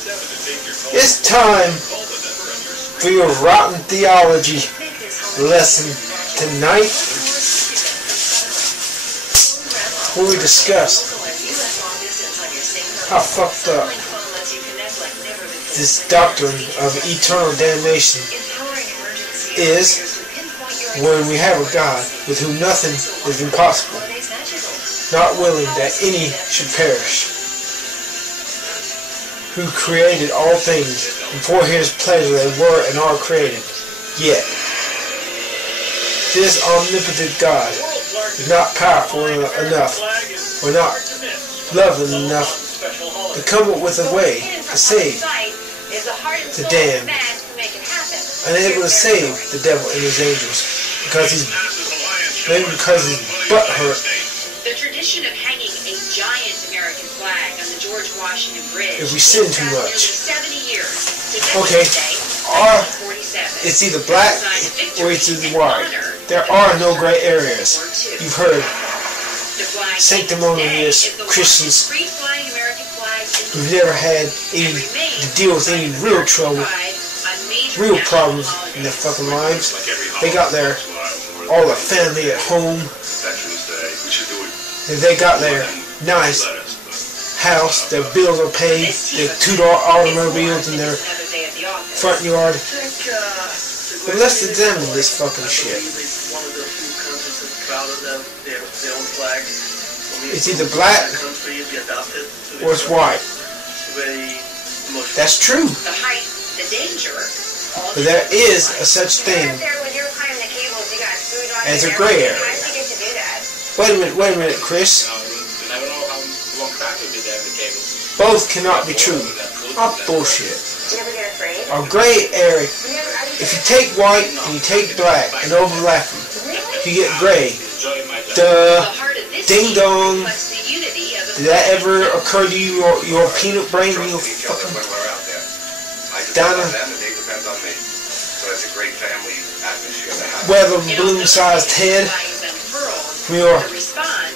It's time for your rotten theology lesson tonight, where we discuss how fucked up this doctrine of eternal damnation is when we have a God with whom nothing is impossible, not willing that any should perish, who created all things, and for his pleasure they were and are created. Yet, this omnipotent God is not powerful enough, or not loving enough, to come up with a way to save the damned, unable to save the devil and his angels, because he's butt hurt. The tradition of hanging a giant American flag on the George Washington Bridge If we sin too much. 70 years. Okay, it's either black or it's either white. There are no gray areas. You've heard sanctimonious Christians who've never had to deal with any real trouble, real problems in their fucking lives. They got all their family at home. They got their nice house, their bills are paid, their two-door automobiles in their front yard. But let's examine this fucking shit. It's either black or it's white. That's true. But there is a such thing as a gray area. Wait a minute, Chris. Both cannot be true. Oh, bullshit. A gray area, if you take white and you take black and overlap them, you get gray. Duh. Ding dong. Did that ever occur to you, your peanut brain, you fucking Donna? Weather balloon sized head from your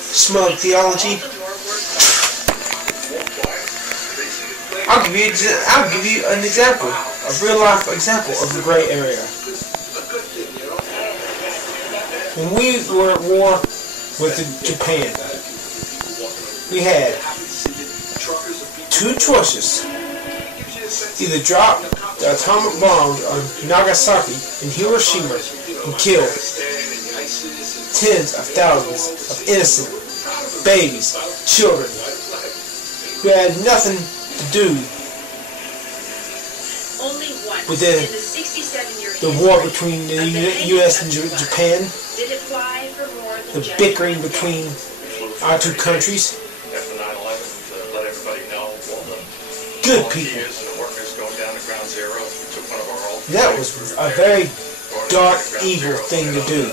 smug theology? I'll give you an example, a real life example of the gray area. When we were at war with Japan, we had two choices: either drop the atomic bombs on Nagasaki and Hiroshima and kill tens of thousands of innocent babies, children, who had nothing to do with the war between the U.S. and Japan, the bickering between our two countries. Good people. That was a very dark, evil thing to do.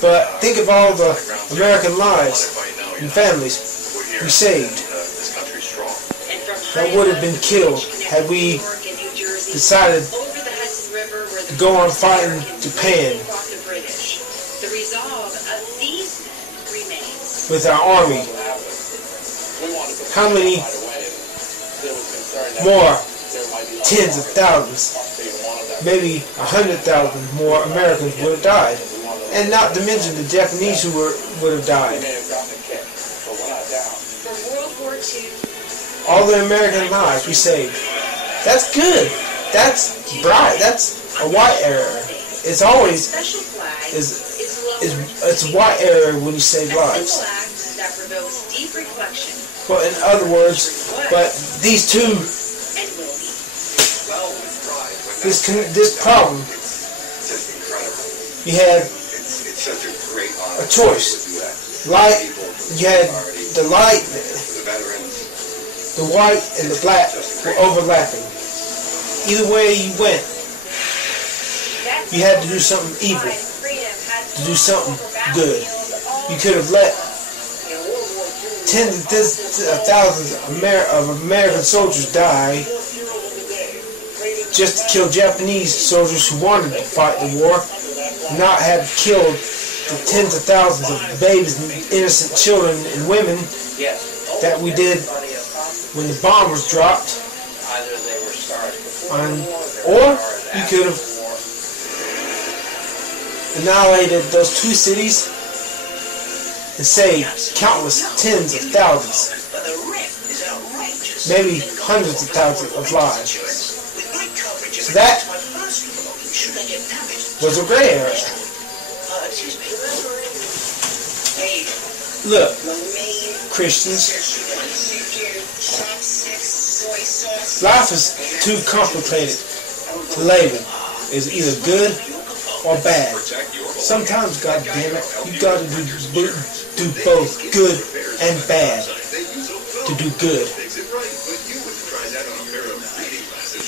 But think of all the American lives and families we saved that would have been killed had we decided to go on fighting Japan with our army. How many more tens of thousands, maybe 100,000 more Americans would have died, and not to mention the Japanese who would have died. All the American lives we saved. That's good. That's bright. That's a white area. It's always it's a white area when you save lives. Well, in other words, but these two, this problem, you had a choice. Light, you had the light, the white and the black were overlapping. Either way you went, you had to do something evil, to do something good. You could have let tens of thousands of American soldiers die just to kill Japanese soldiers who wanted to fight the war, not have killed the tens of thousands of babies and innocent children and women that we did when the bomb was dropped. Or he could have annihilated those two cities and saved countless tens of thousands, maybe hundreds of thousands of lives. So that was a gray area. Look, Christians, life is too complicated to label. It's either good or bad. Sometimes, goddammit, you gotta do both good and bad to do good.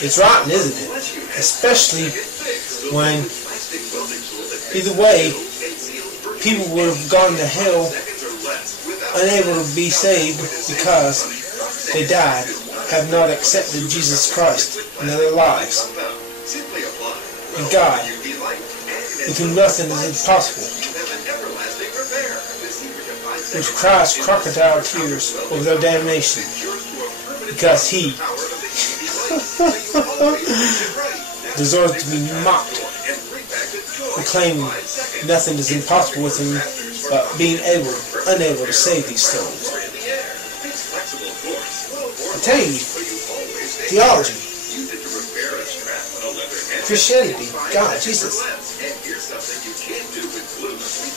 It's rotten, isn't it? Especially when, either way, people would have gone to hell unable to be saved because they died, have not accepted Jesus Christ into their lives. And God, with whom nothing is impossible, which cries crocodile tears over their damnation, because He deserves to be mocked, proclaiming nothing is impossible with Him but being unable to save these souls. I tell you, theology, Christianity, God, Jesus,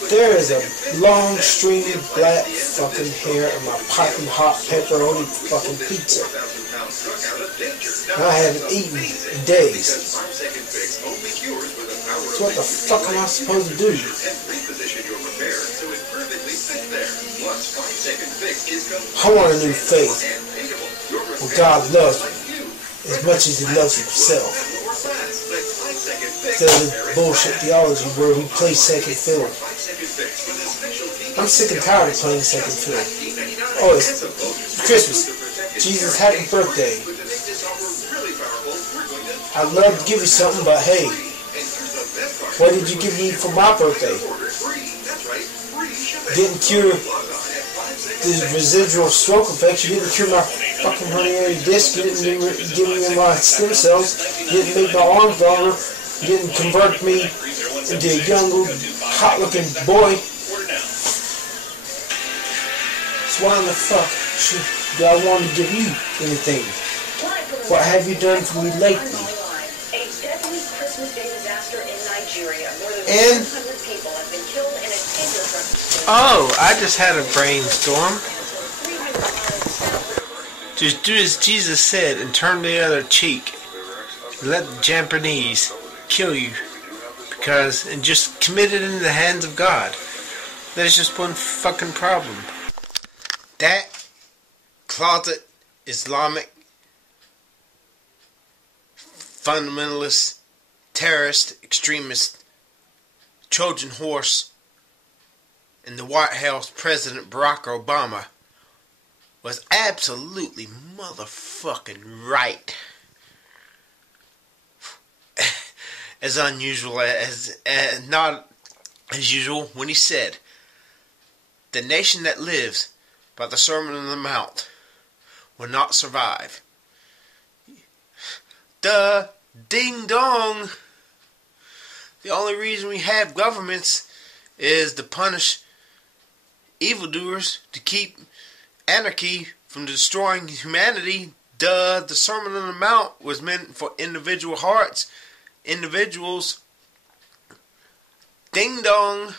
there is a long stringy black fucking hair in my piping hot pepperoni fucking pizza. And I haven't eaten in days. So what the fuck am I supposed to do? I want a new faith where God loves me as much as He loves Himself. Instead of this bullshit theology where we play second fiddle. I'm sick and tired of playing second fiddle. Oh, it's Christmas. Jesus, happy birthday. I'd love to give you something, but hey, what did you give me for my birthday? Didn't cure the residual stroke effects. You didn't cure my fucking herniated disc. You didn't give me my stem cells. You didn't make my arms longer. You didn't convert me into a young, hot-looking boy. So why in the fuck do I want to give you anything? What have you done for me lately? And oh, I just had a brainstorm. Just do as Jesus said and turn the other cheek. Let the Japanese kill you, and just commit it into the hands of God. There's just one fucking problem. That closet Islamic fundamentalist, terrorist, extremist, Trojan horse in the White House, President Barack Obama, was absolutely motherfucking right. As unusual as not as usual when he said, "The nation that lives by the Sermon on the Mount will not survive." Duh, ding dong. The only reason we have governments is to punish evildoers, to keep anarchy from destroying humanity. Duh, the Sermon on the Mount was meant for individual hearts, individuals. Ding dong.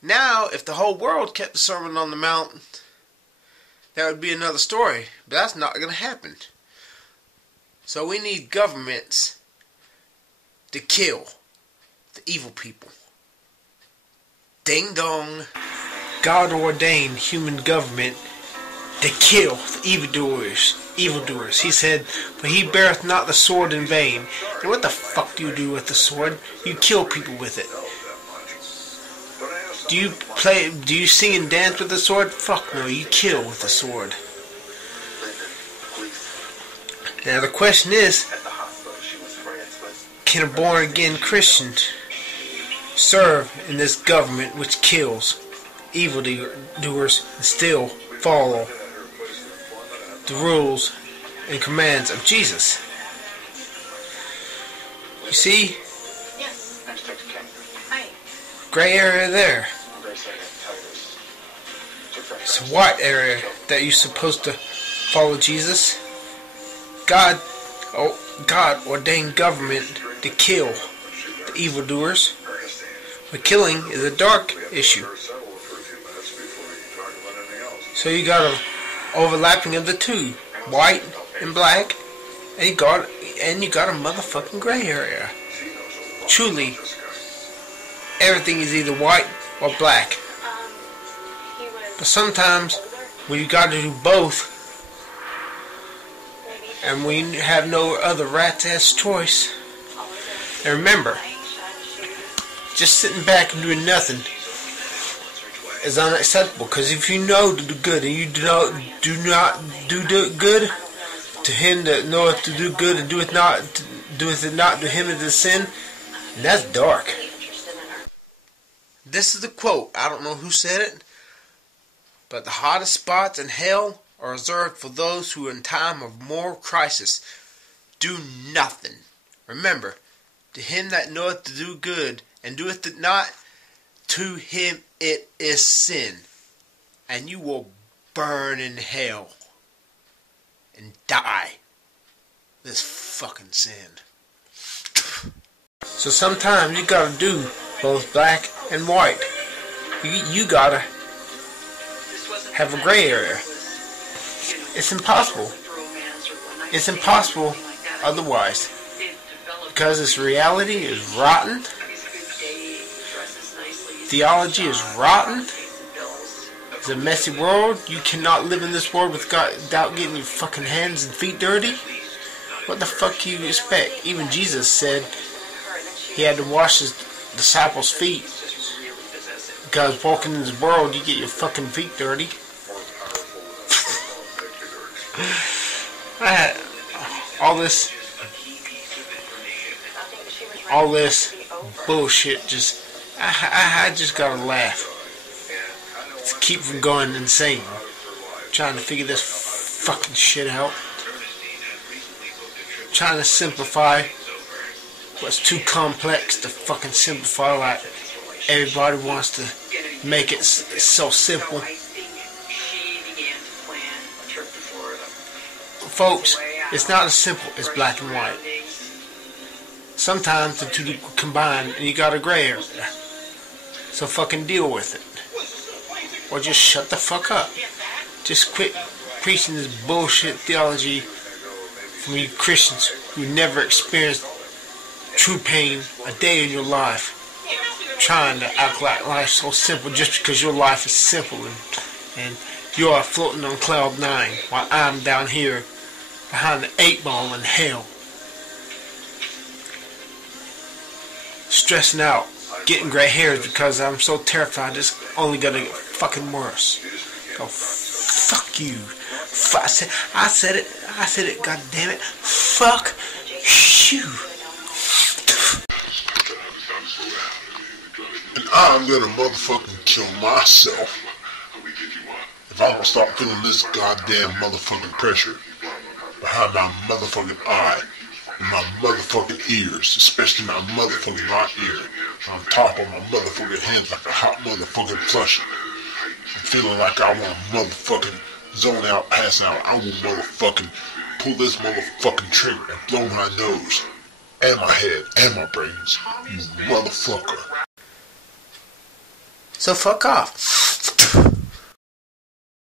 Now, if the whole world kept the Sermon on the Mount, that would be another story. But that's not going to happen. So we need governments to kill the evil people. Ding dong. God ordained human government to kill the evildoers. He said, "For he beareth not the sword in vain." And what the fuck do you do with the sword? You kill people with it. Do you sing and dance with the sword? Fuck no, you kill with the sword. Now the question is, can a born-again Christian serve in this government which kills evildoers and still follow the rules and commands of Jesus. You see, gray area there. It's a white area that you're supposed to follow Jesus. God ordained government to kill the evildoers. But killing is a dark issue. So you got an overlapping of the two, white and black, and you got a motherfucking gray area. Truly, everything is either white or black. But sometimes when you got to do both, and when you have no other rat's ass choice, and remember, just sitting back and doing nothing is unacceptable. Because if you know to do good and you do not do good, to him that knoweth to do good and doeth it not, to him is a sin, and that's dark. This is the quote. I don't know who said it, but the hottest spots in hell are reserved for those who in time of moral crisis do nothing. Remember, to him that knoweth to do good and doeth it not, to him it is sin, and you will burn in hell and die this fucking sin. So sometimes you gotta do both black and white. You gotta have a gray area. It's impossible. It's impossible otherwise. Because this reality is rotten. Theology is rotten. It's a messy world. You cannot live in this world without getting your fucking hands and feet dirty. What the fuck do you expect? Even Jesus said he had to wash his disciples' feet. Because walking in this world, you get your fucking feet dirty. I had all this bullshit. I just gotta laugh to keep from going insane, trying to figure this fucking shit out, trying to simplify what's too complex to fucking simplify. Like everybody wants to make it so simple. Folks, it's not as simple as black and white. Sometimes the two combine and you got a gray area. So fucking deal with it. Or just shut the fuck up. Just quit preaching this bullshit theology from you Christians who never experienced true pain a day in your life. Trying to act like life's so simple just because your life is simple and you are floating on cloud 9 while I'm down here behind the 8 ball in hell. Stressing out, getting gray hairs because I'm so terrified it's only gonna get fucking worse. Oh, fuck you. I said it, god damn it. Fuck you. And I'm gonna motherfucking kill myself if I don't stop feeling this goddamn motherfucking pressure behind my motherfucking eye and my motherfucking ears, especially my motherfucking right ear, on top of my motherfucking hands like a hot motherfucking plushie. I'm feeling like I want to motherfucking zone out, pass out. I will motherfucking pull this motherfucking trigger and blow my nose and my head and my brains, you motherfucker. So fuck off.